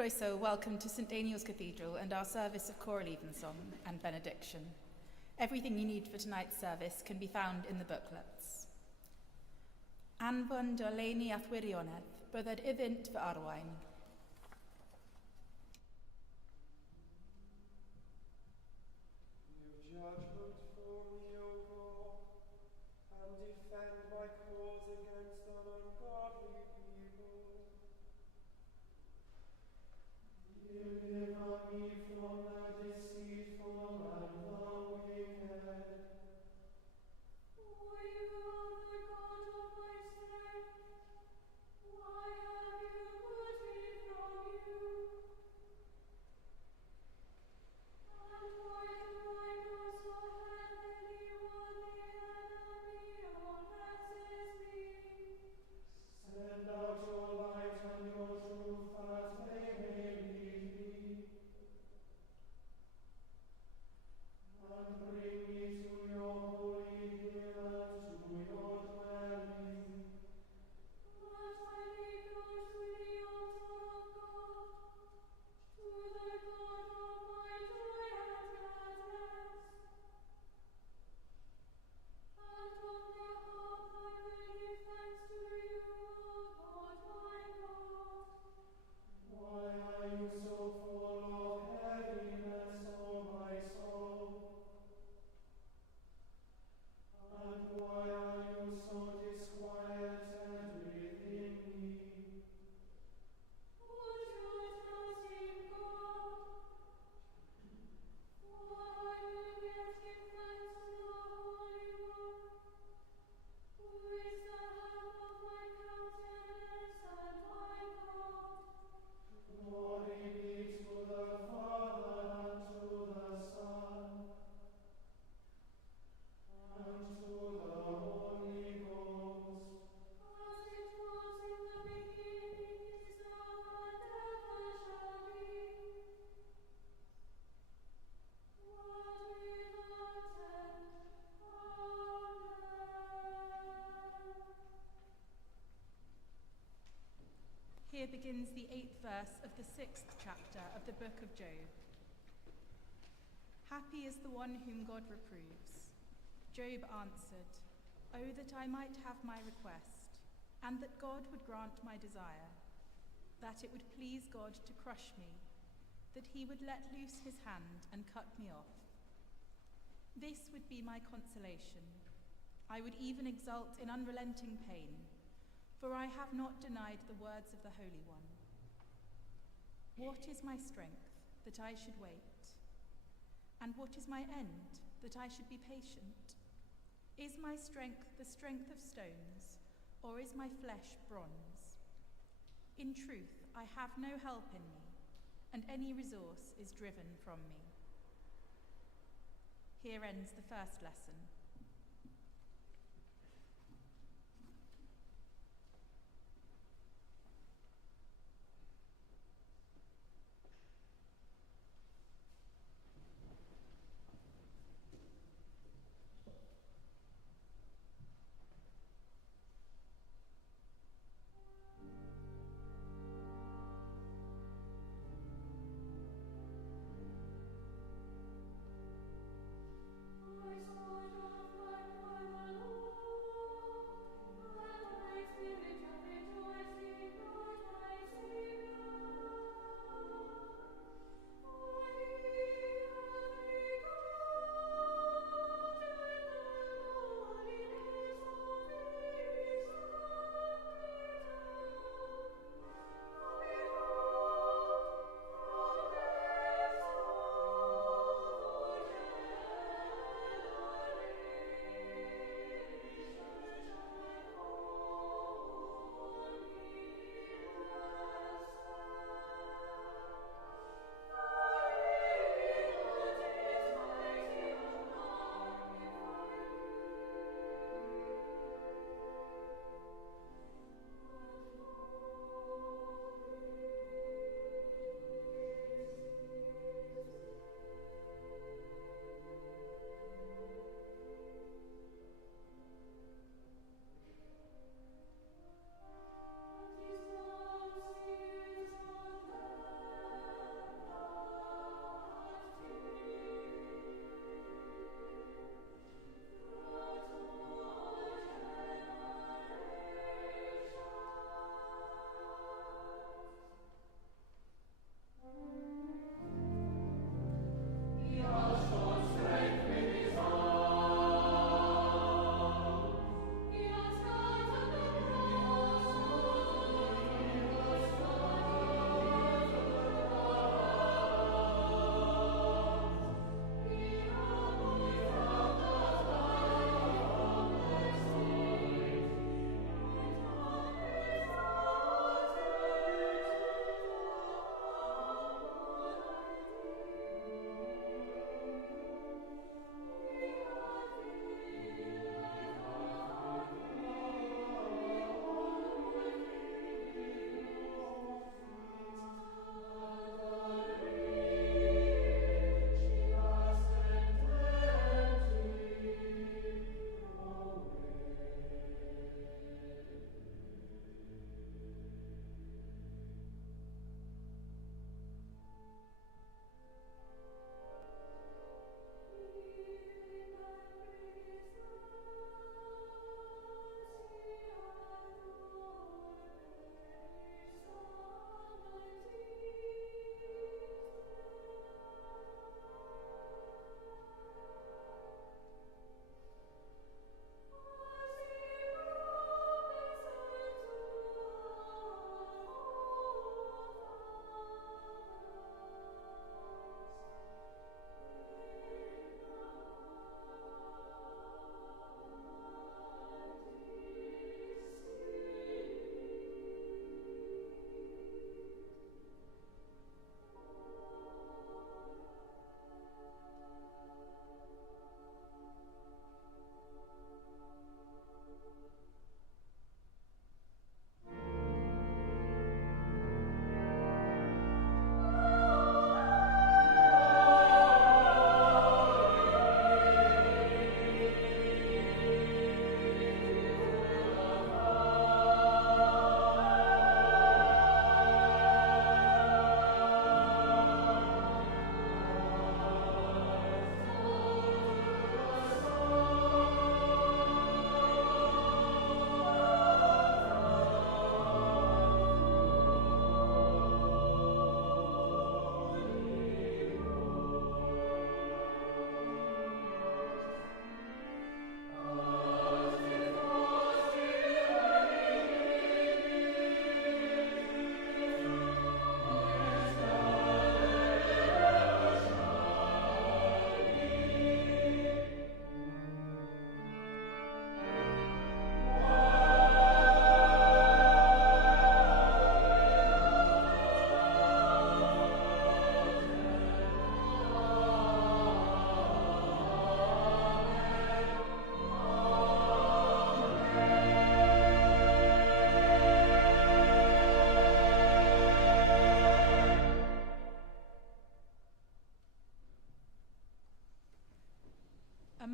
Croeso, welcome to St Daniel's Cathedral and our service of choral evensong and benediction. Everything you need for tonight's service can be found in the booklets. Anfon doleni ath wirionedd, bydded iddynt fy arwain. Your judgment for me, O God, and defend my cause against an ungodly people. Deliver me from the deceitful and the wicked. For you are the God of my strength. Why have you put me from you? And why do I go so heavily when the enemy oppresses me? Send out your light and your truth that they may lead me, and bring me to your holy hill and to your dwelling. That I may go to the altar of God, to the God of my joy and gladness. And on the harp I will give thanks to you, O Lord my God. Why are you so full of heaviness, O my soul? And why are you so disquieted within me? Would you trust in God? For I will yet give thanks to the Holy One, who is the help of my countenance and my God. Glory be to the Father, and to the Son, and to the Holy Ghost. As it was in the beginning, is now, and ever shall be, world without end. Amen. Here begins the 8th verse of the 6th chapter of the book of Job. Happy is the one whom God reproves. Job answered, "Oh, that I might have my request, and that God would grant my desire, that it would please God to crush me, that he would let loose his hand and cut me off. This would be my consolation. I would even exult in unrelenting pain, for I have not denied the words of the Holy One. What is my strength, that I should wait? And what is my end, that I should be patient? Is my strength the strength of stones, or is my flesh bronze? In truth, I have no help in me, and any resource is driven from me." Here ends the first lesson. My sword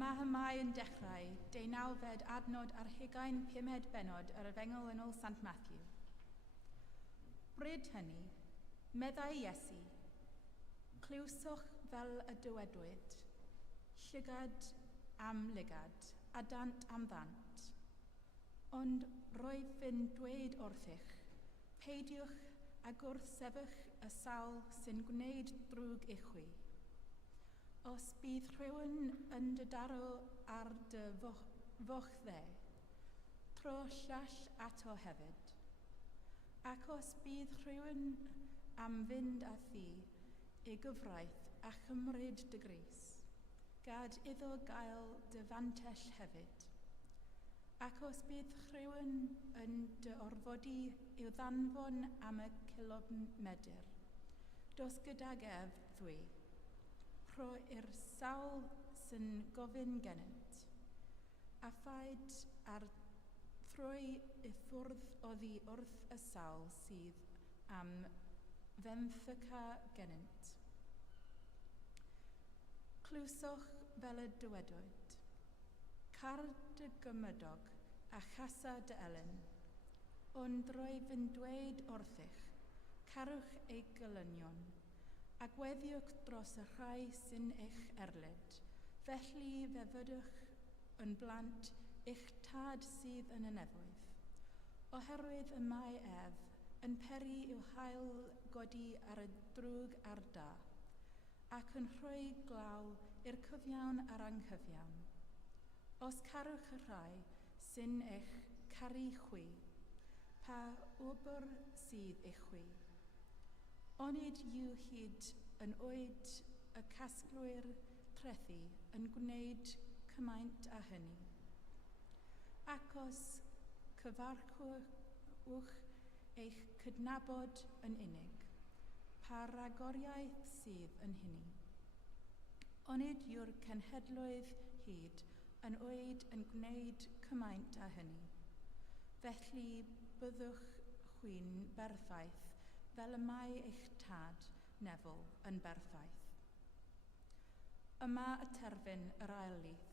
Mae hymau yn dechrau, 19 adnod ar 25 benod yr Efengol yn ôl Sant Matthew. Bryd hynny, meddai Iesu, clywsoch fel y dywedwyd, llygad am lygad, a dant am ddant. Ond roedd fy'n dweud wrthych, peidiwch a gwrthsefych y sawl sy'n gwneud drwg i chwi. Os bydd rhywun yn dy daro ar dy foch dde, tro llall ato hefyd. Ac os bydd rhywun am fynd â thi i gyfraith a chymryd dy grys, gad iddo gael dy fantell hefyd. Ac os bydd rhywun yn dy orfodi i'w ddanfon am y kilometr, dos gydag ef ddwy. Rho i'r sawl sy'n gofyn genynt, a phaid ar throi i ffwrdd oddi wrth y sawl sydd am fenthyca genynt. Clywsoch fel y dywedwyd, car dy gymydog a chasa dy elen, ond roedd yn dweud wrthych, carwch ei gylynion, a gweddiwch dros y rhai sy'n eich erlyd, felly fe fyddwch yn blant eich tad sydd yn y nefoedd. Oherwydd y mae ef yn peri i'w hael godi ar y drwg a'r da, ac yn rhoi glaw i'r cyfiawn a'r anghyfiawn. Os carwch y rhai sy'n eich caru chwi, pa wbr sydd eich chwi. Onid yw hyd yn oed y casglwyr trethu yn gwneud cymaint â hynny. Ac os cyfarchwch eich cydnabod yn unig, pa ragoriaeth sydd yn hynny. Onid yw'r cenhedloedd hyd yn oed yn gwneud cymaint â hynny. Felly byddwch chwi'n berffaith fel y mae eich tad nefol yn berffaith. Yma y terfyn yr ail lith.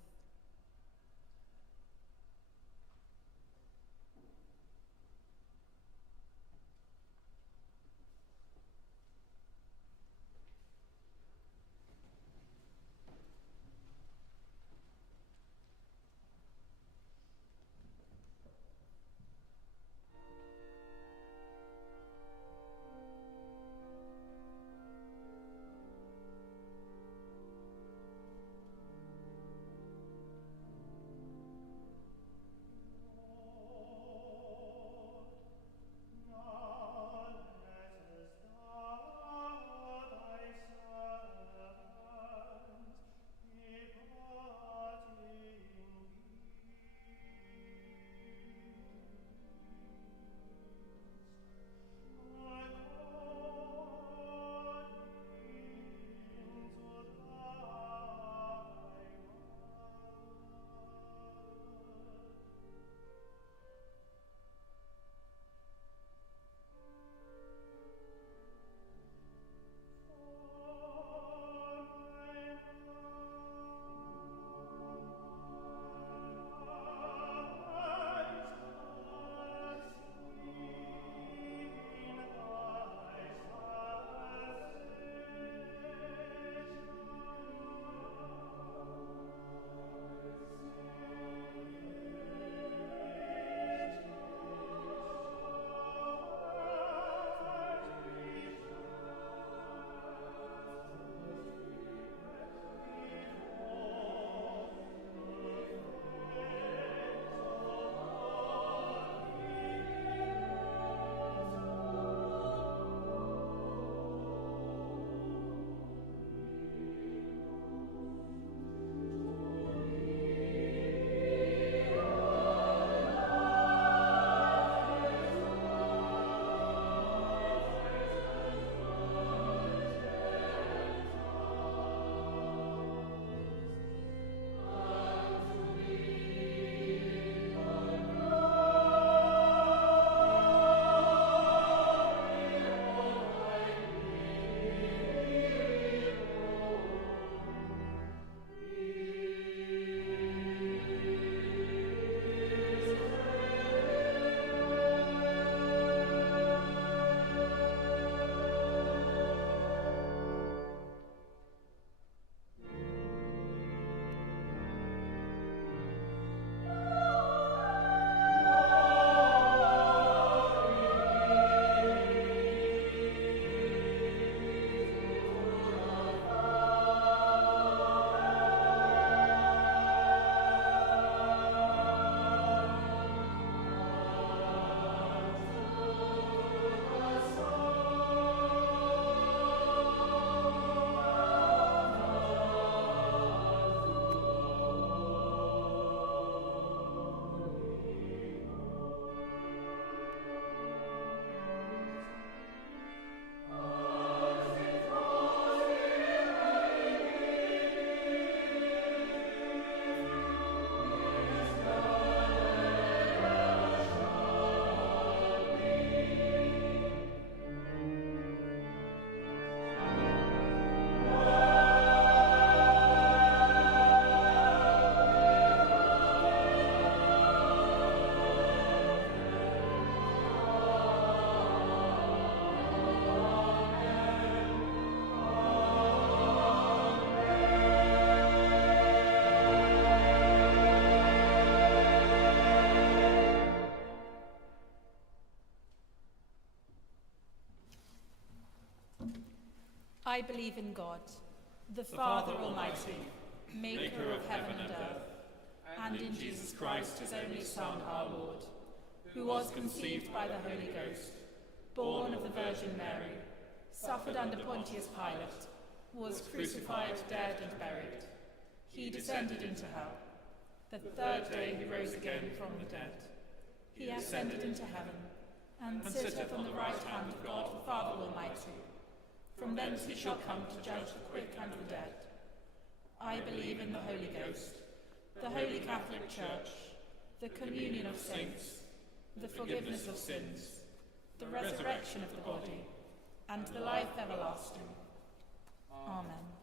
I believe in God, the Father Almighty, maker of heaven and earth, and in Jesus Christ, his only Son, our Lord, who was conceived by the Holy Ghost, born of the Virgin Mary, suffered under Pontius Pilate, was crucified, dead, and buried. He descended into hell. The third day he rose again from the dead. He ascended into heaven, and sitteth on the right hand of God the Father Almighty. From thence he shall come to judge the quick and the dead. I believe in the Holy Ghost, the Holy Catholic Church, the communion of saints, the forgiveness of sins, the resurrection of the body, and the life everlasting. Amen.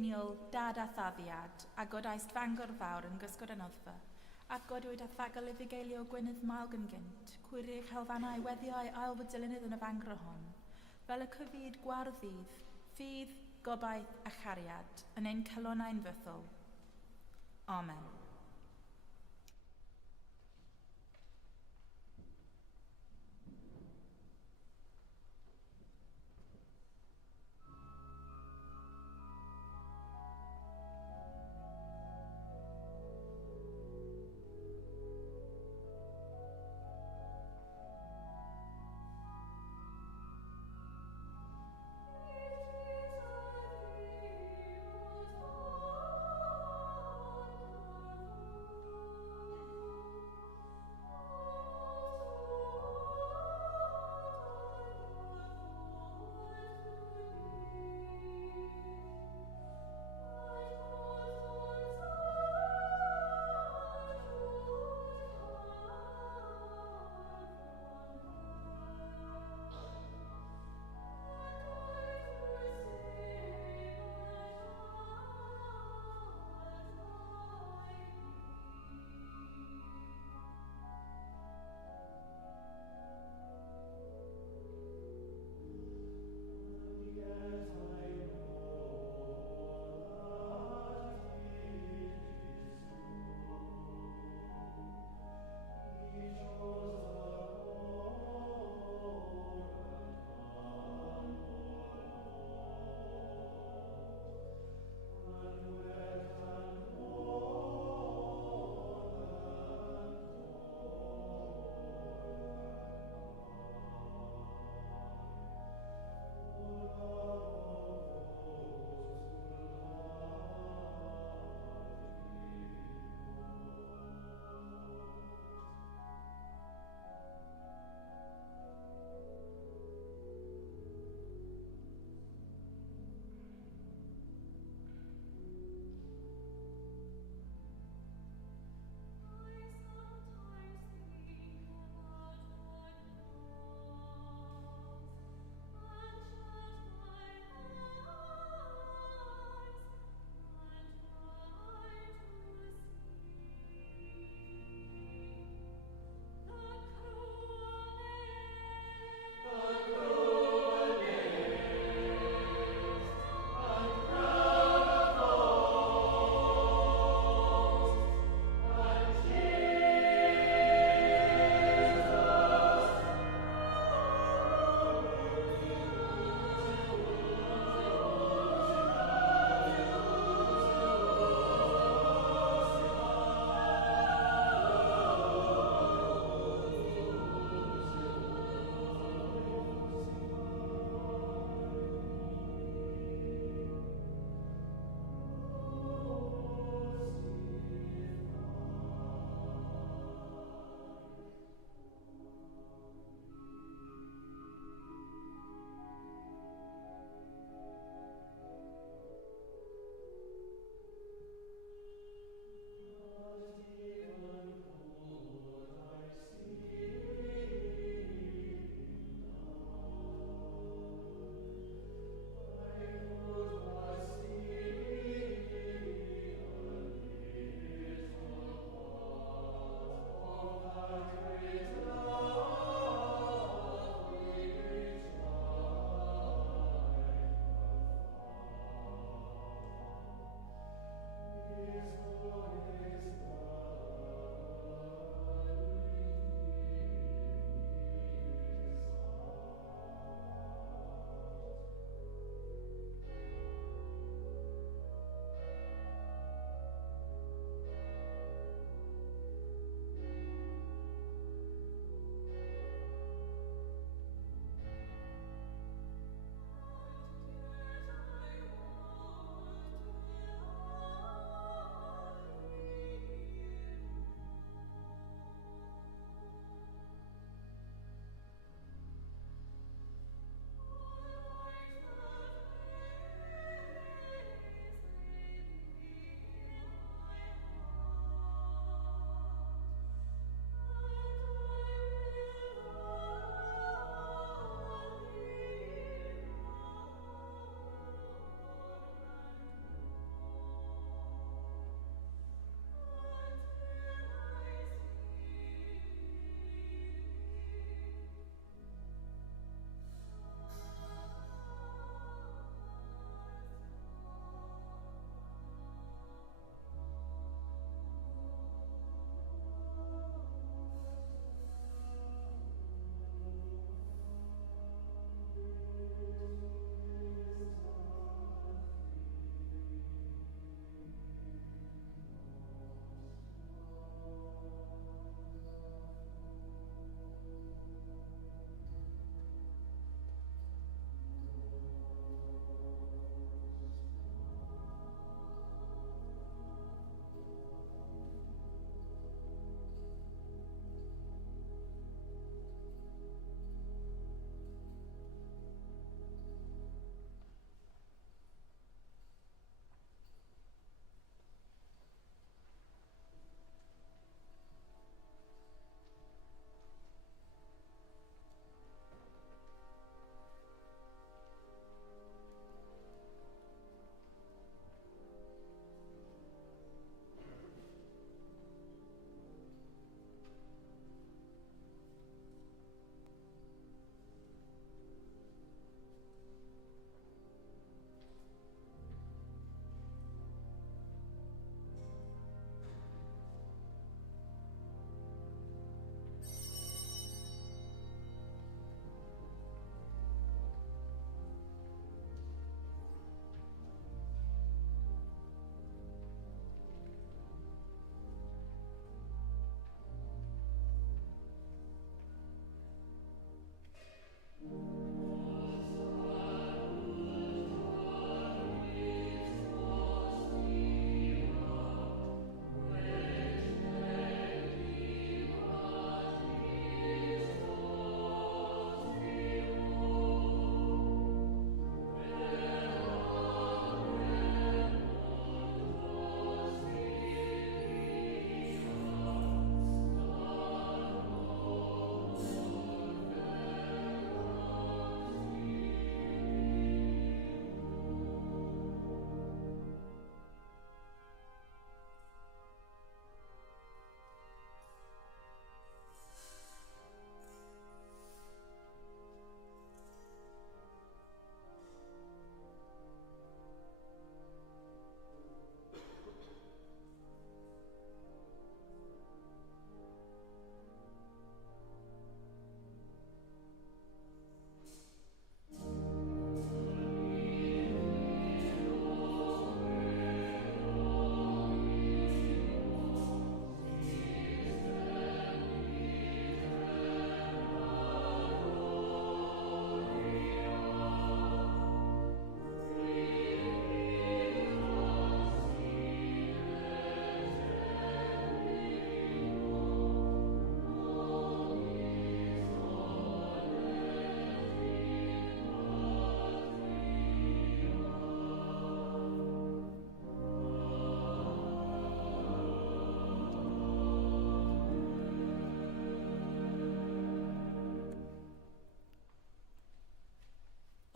Greiniol, dad a thaddiad, a godaist Fangor fawr yn gysgod yn oddfa, a godwyd a thagol efegeilio gwynydd malg yn gynt, cwyrig helfannau weddiau ail dylunydd yn y Fangor hon, fel y cyfyd gwardddydd, ffydd, gobaith a chariad, yn ein calonau'n fythol. Amen. Thank you.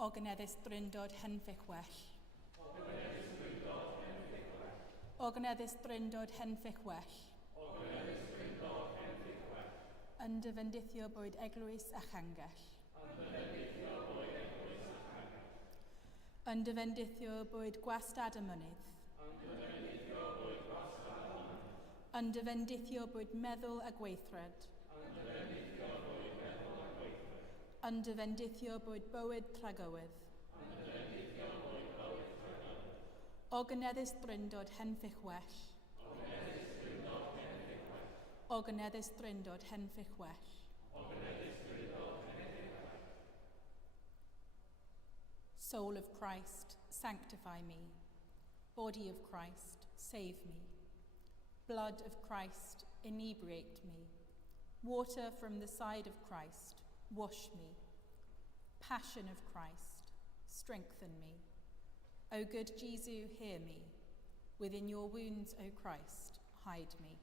Ogyneddus dryndod henffych well. Ogyneddus dryndod henffych well. Yn dyfendithio bwyd eglwys a changell. Yn dyfendithio bwyd gwastad y mynydd. Yn dyfendithio bwyd meddwl a gweithred. Yn dyfendithio bwyd bywyd tragywydd. Ogyneddus dryndod henffych well. Ogyneddus dryndod henffych well. Soul of Christ, sanctify me. Body of Christ, save me. Blood of Christ, inebriate me. Water from the side of Christ, wash me. Passion of Christ, strengthen me. O good Jesus, hear me. Within your wounds, O Christ, hide me.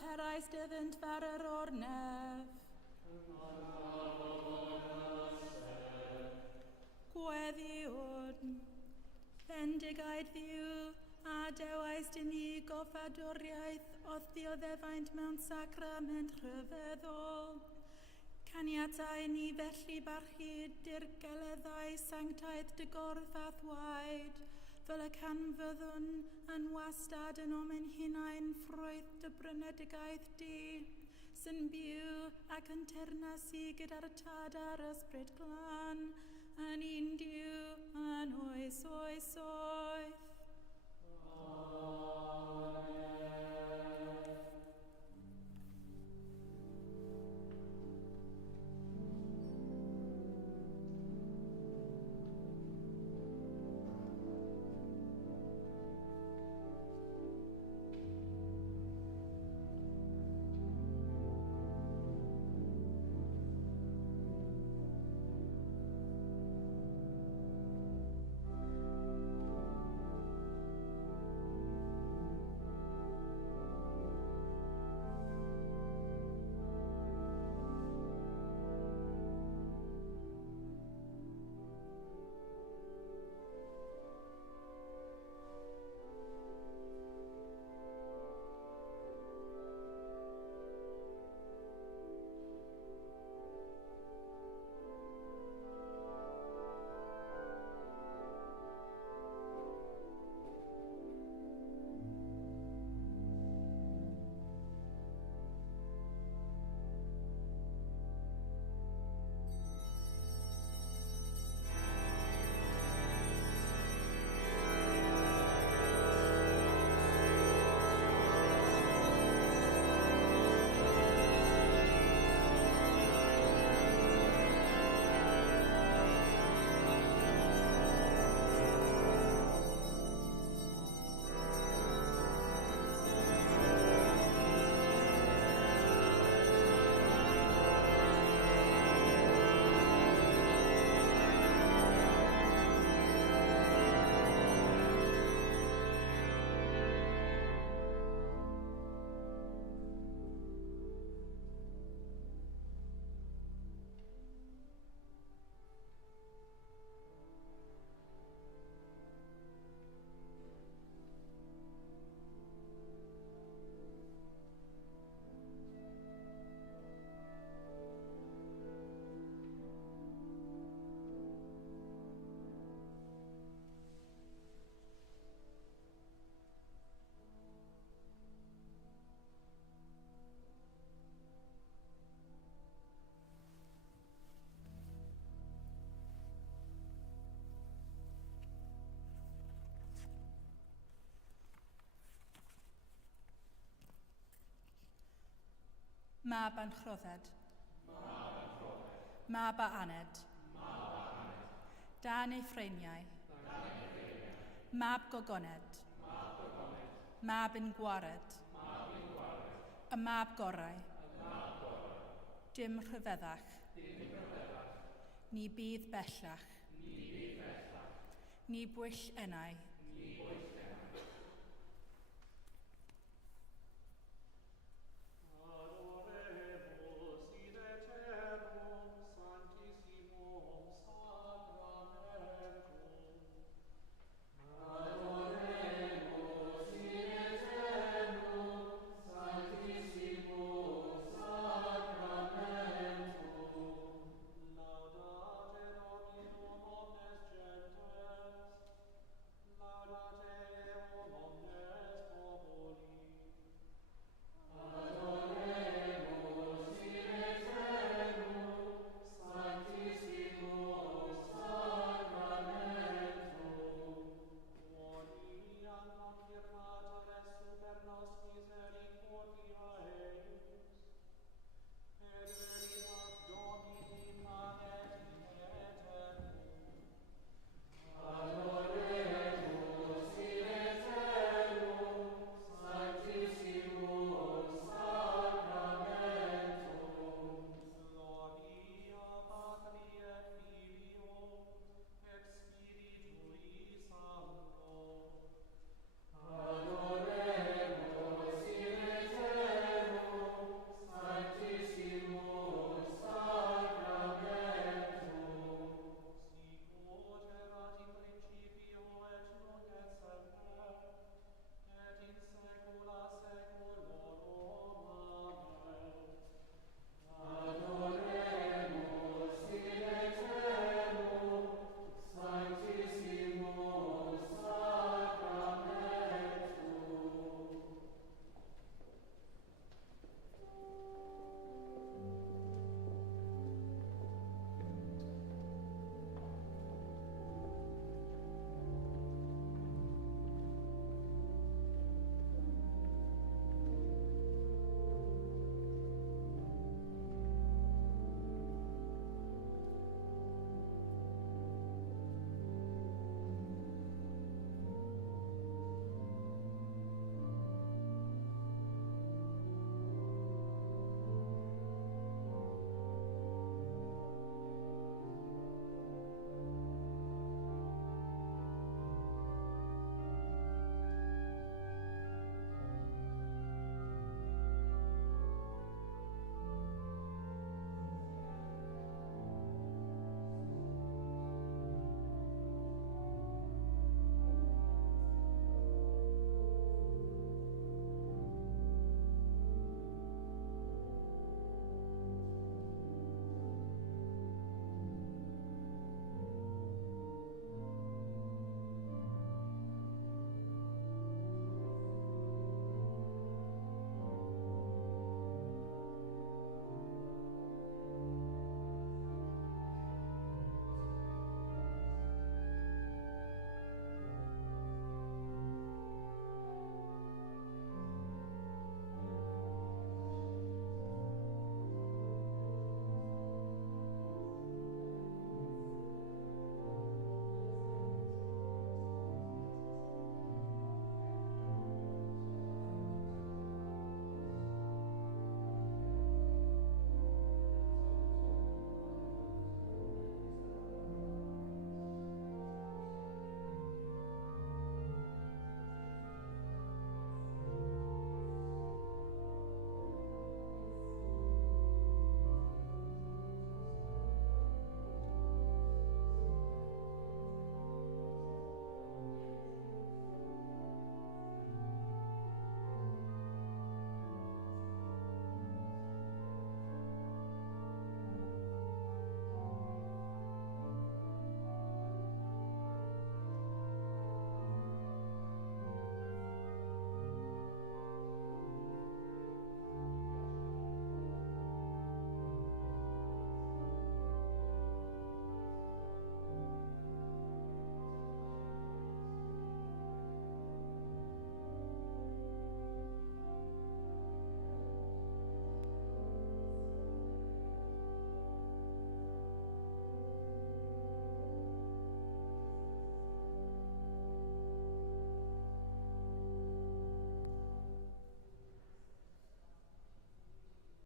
Perais dyddent fer yr ornef. Gweddiwn, bendigaid ddiw, a dewais dyn ni goffadwriaeth oedd ddioddefaint mewn sacrament rhyfeddol. Caniatau ni felly barchu dirgeleddau sanctaeth dy gorff a thwaed, fel y canfyddwn yn wastad yn omen hunain ffrwyth dy brynedigaeth di, sy'n byw ac yn teyrnasu gyda'r tad a'r ysbryd glân, yn un diw, yn oes oes oes. Mab Anchrodded. Mab a Aned. Dan Euphraniau. Mab Gogoned. Mab yn Gwared. Y mab gorau. Dim rhyfeddach. Ni bydd bellach. Ni bwyll enau.